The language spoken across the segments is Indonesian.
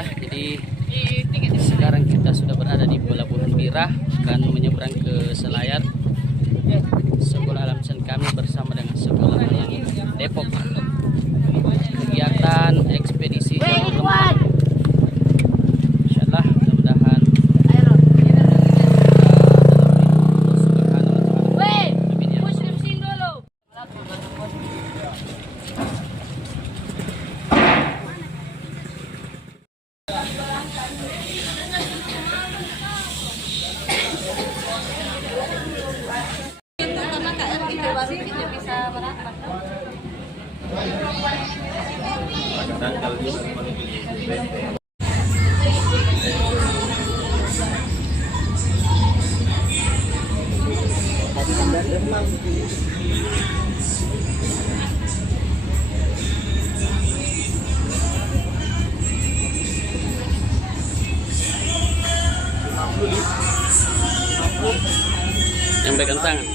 Bismillah. Jadi sekarang kita sudah berada di Pelabuhan Birah, akan menyeberang ke Selayar. Sekolah Alam Sen kami bersama dengan Sekolah Alam Depok. Kegiatan ekspedisi jalur rempah. Insyaallah mudah-mudahan yang pegang tangan.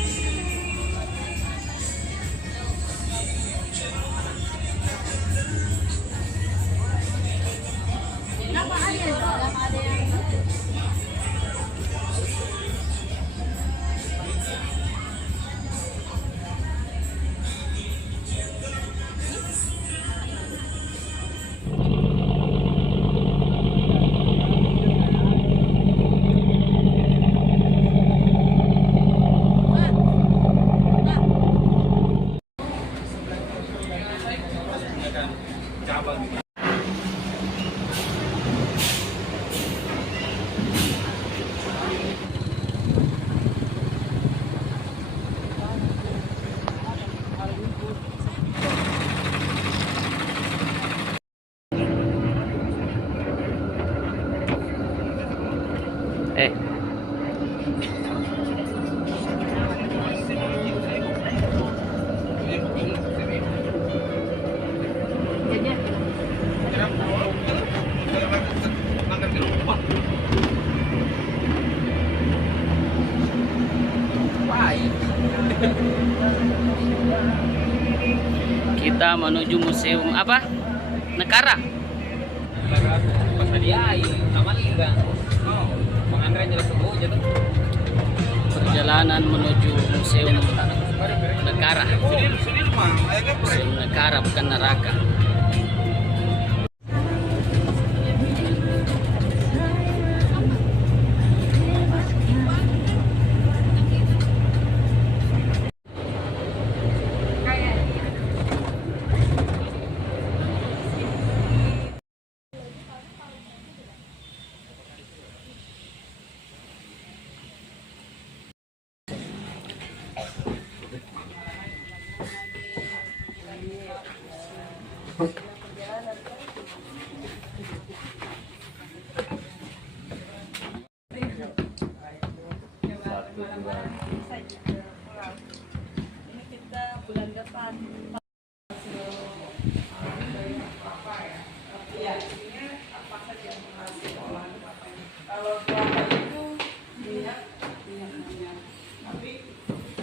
Kita menuju museum apa? Negara. Perjalanan menuju museum negara. Museum negara bukan neraka. Ini kita bulan depan. Ya, ini apa saja olahan kelapa ini. Kalau kelapa itu minyak. Tapi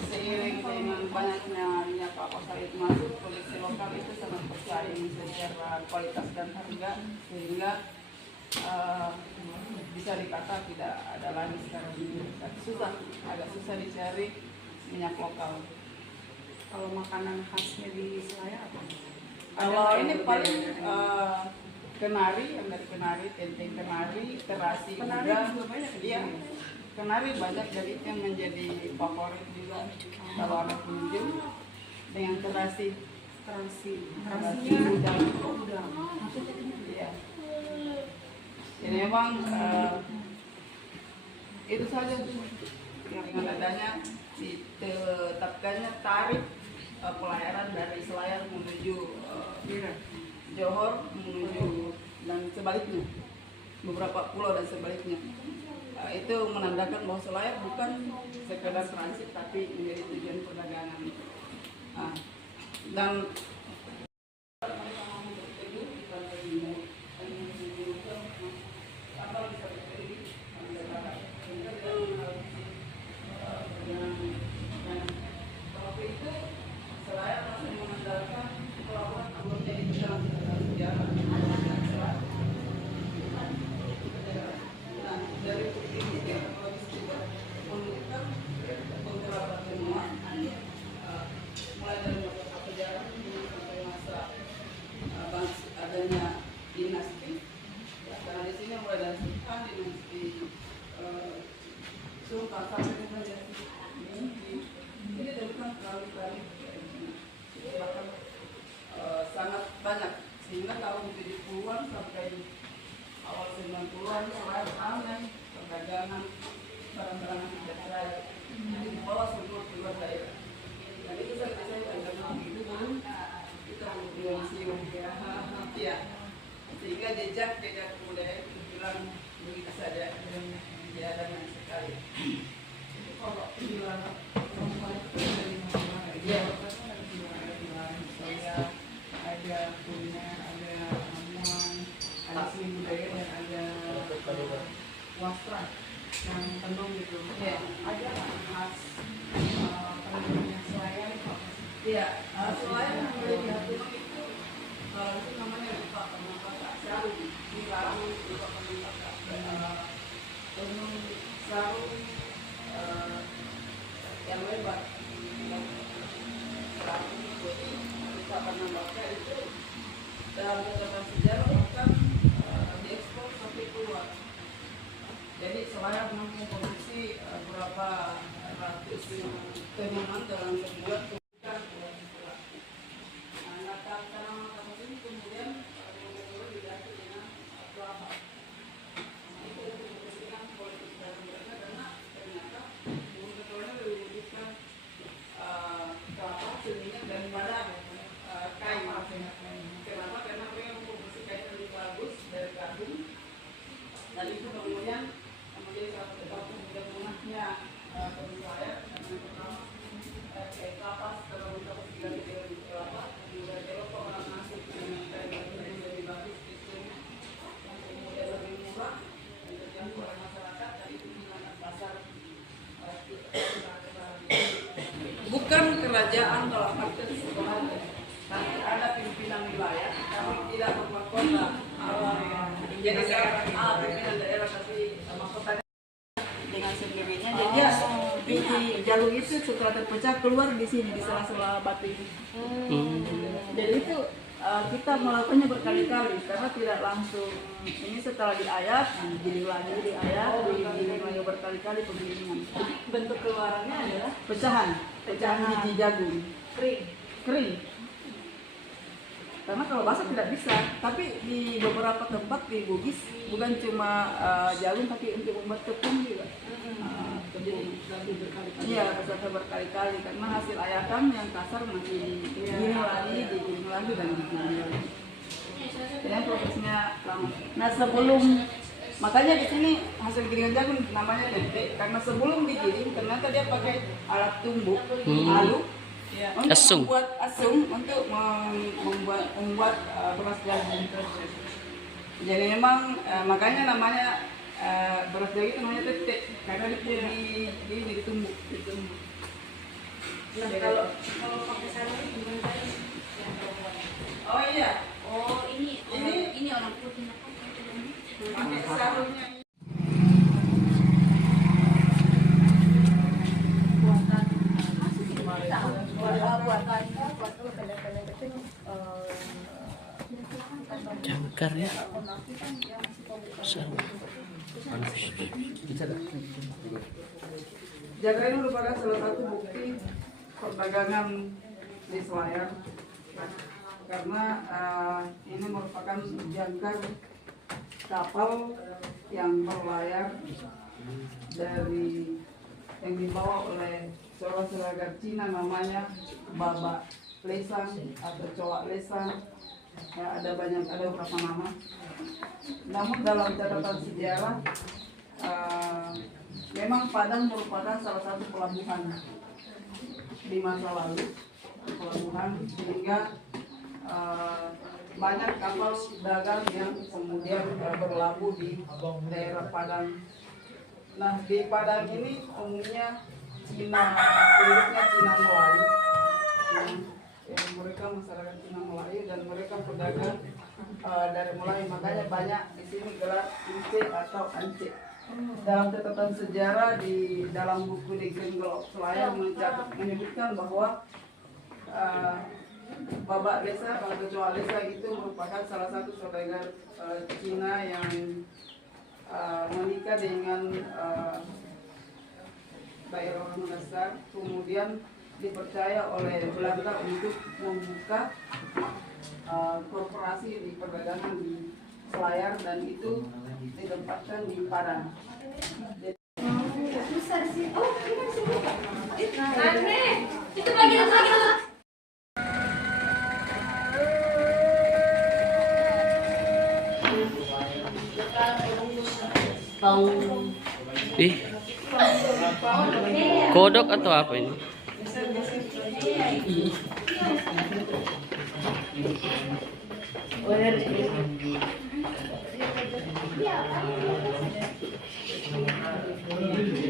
seiring dengan banyaknya minyak kelapa sawit masuk, produksi lokal itu sangat bersaing secara kualitas dan harga, sehingga bisa dikata tidak ada lagi sekarang ini. Agak susah dicari minyak lokal. Kalau makanan khasnya di Selayar apa? Kalau ini paling kenari, yang dari kenari, tenteng kenari, terasi Kenari juga. juga banyak. Iya, kenari banyak, jadi yang menjadi favorit juga kalau ada pengunjung. Dengan terasi, Terasinya udang. iya. Jadi memang itu saja dengan adanya ditetapkannya tarif pelayaran dari Selayar menuju Johor menuju dan sebaliknya, beberapa pulau dan sebaliknya. Itu menandakan bahwa Selayar bukan sekedar transit tapi menjadi tujuan perdagangan. Dan Iya, selain membeli di hati itu, itu namanya lupa penampakan. Sarung dilarang lupa penampakan. Tenun sarung yang lebar, sarung putih lupa penampakan itu dalam catatan sejarah bahkan diekspor sampai keluar. Jadi selayar mampu produksi berapa ratus tenunan dalam sebulan. Dan itu kemudian menjadi salah satu kemudian punahnya penyelayar yang pertama kayak kapas kalau kita tiga di kelapa kemudian Eropa orang nasib dengan kayak yang lebih bagus itu yang kemudian lebih murah dan terjangkau oleh masyarakat dan itu menggunakan pasar bukan kerajaan dalam arti sebenarnya nanti ada pimpinan wilayah tapi tidak berkota jadi saya pimpinan daerah tapi mahkota dengan sendirinya jadi ya di jalur itu setelah terpecah keluar di sini di sela-sela batu ini. Jadi itu kita melakukannya berkali-kali karena tidak langsung ini setelah diayak digiling lagi digiling lagi berkali-kali penggilingan. Bentuk keluarannya adalah pecahan biji jagung kering. Karena kalau basah tidak bisa, tapi di beberapa tempat di Bugis bukan cuma jagung tapi untuk membuat tepung juga. Iya, berkali-kali karena hasil ayakan yang kasar masih digiling lagi dan digiling lagi. Jadi prosesnya lama. Nah sebelum makanya di sini hasil gilingan jagung namanya tempe karena sebelum digiling ternyata dia pakai alat tumbuk halus. Untuk membuat asung untuk membuat beras jagung. Jadi memang makanya namanya beras jagung itu namanya tetek karena ditumbuk. Nah, kalau pakai sarung gimana? Oh iya. Oh ini orang putih. Pakai sarungnya. Jangkar ya. Jangkar ini merupakan salah satu bukti perdagangan di Selayar karena ini merupakan jangkar kapal yang berlayar dari yang dibawa oleh seorang saudagar Cina namanya Baba Lesang atau Coak Lesang. Ya, ada beberapa nama. Namun dalam catatan sejarah memang Padang merupakan salah satu pelabuhan di masa lalu, sehingga banyak kapal dagang yang kemudian berlabuh di daerah Padang. Nah di Padang ini umumnya penduduknya Cina Melayu. Mereka masyarakat Cina Melayu dan mereka pedagang dari Melayu, makanya banyak di sini gelar Ance atau Ance. Dalam catatan sejarah di dalam buku di Genggolok Selayar menyebutkan bahwa Babak Lesa atau Coak Lesa itu merupakan salah satu saudagar Cina yang menikah dengan daerah orang dasar, kemudian dipercaya oleh Belanda untuk membuka korporasi di perdagangan di Selayar dan itu ditempatkan di Padang. Itu lagi. Kodok atau apa ini?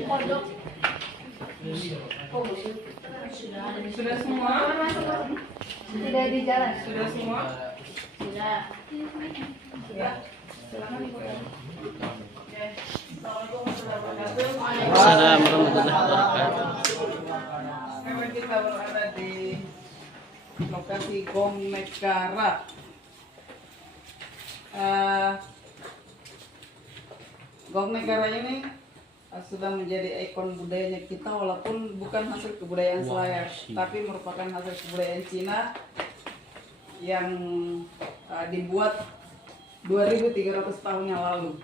Kodok. Sudah semua? Tidak di jalan. Sudah semua? Sudah. Sudah. Silakan. Oke. Assalamualaikum warahmatullahi wabarakatuh. Assalamualaikum warahmatullahi wabarakatuh. Sekarang kita berada di lokasi Gong Negara. Gong Negara ini sudah menjadi ikon budayanya kita walaupun bukan hasil kebudayaan Selayar, tapi merupakan hasil kebudayaan Cina yang dibuat 2300 tahun yang lalu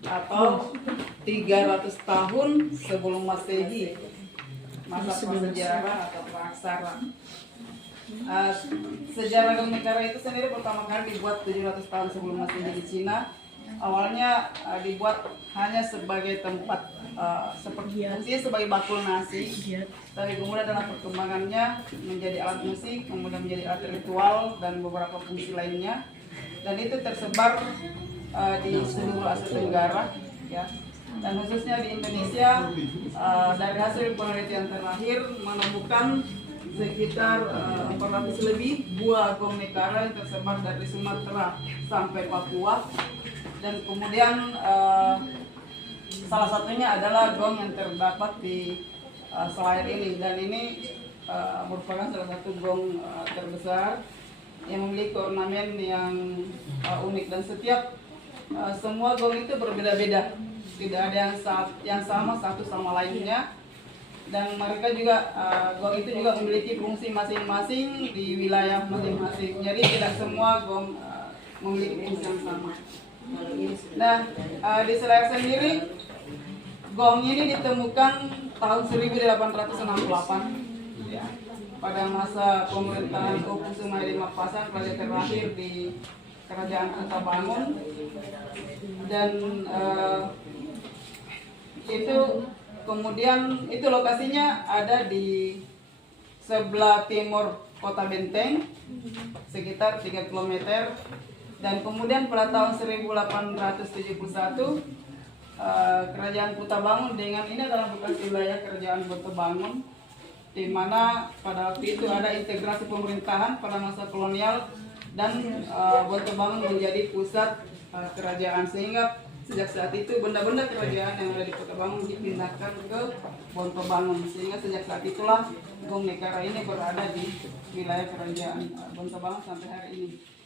atau 300 tahun sebelum Masehi, masa prasejarah atau praksara. Sejarah Gong Negara itu sendiri pertama kali dibuat 700 tahun sebelum Masehi di Cina. Awalnya dibuat hanya sebagai tempat seperti fungsinya sebagai bakul nasi, tapi kemudian dalam perkembangannya menjadi alat musik, kemudian menjadi alat ritual dan beberapa fungsi lainnya, dan itu tersebar di seluruh Asia Tenggara, ya. Dan khususnya di Indonesia, dari hasil penelitian terakhir menemukan sekitar 400 lebih buah Gong Negara yang tersebar dari Sumatera sampai Papua. Dan kemudian salah satunya adalah gong yang terdapat di Selayar ini, dan ini merupakan salah satu gong terbesar yang memiliki ornamen yang unik, dan setiap semua gong itu berbeda-beda, tidak ada yang sama satu sama lainnya, dan mereka juga gong itu juga memiliki fungsi masing-masing di wilayah masing-masing, jadi tidak semua gong memiliki fungsi yang sama. Nah, di Selayar sendiri gong ini ditemukan tahun 1868, ya, pada masa pemerintahan Opu Sumai Mapasan, raja terakhir di Kerajaan Antabangun, dan itu kemudian itu lokasinya ada di sebelah timur Kota Benteng sekitar 3 km. Dan kemudian pada tahun 1871 Kerajaan Putabanggun dengan ini adalah bekas wilayah Kerajaan Putabanggun, di mana pada waktu itu ada integrasi pemerintahan pada masa kolonial, dan Putabanggun menjadi pusat kerajaan, sehingga sejak saat itu benda-benda kerajaan yang ada di Putabanggun dipindahkan ke Bontobangun, sehingga sejak saat itulah Gong Negara ini berada di wilayah Kerajaan Bontobangun sampai hari ini.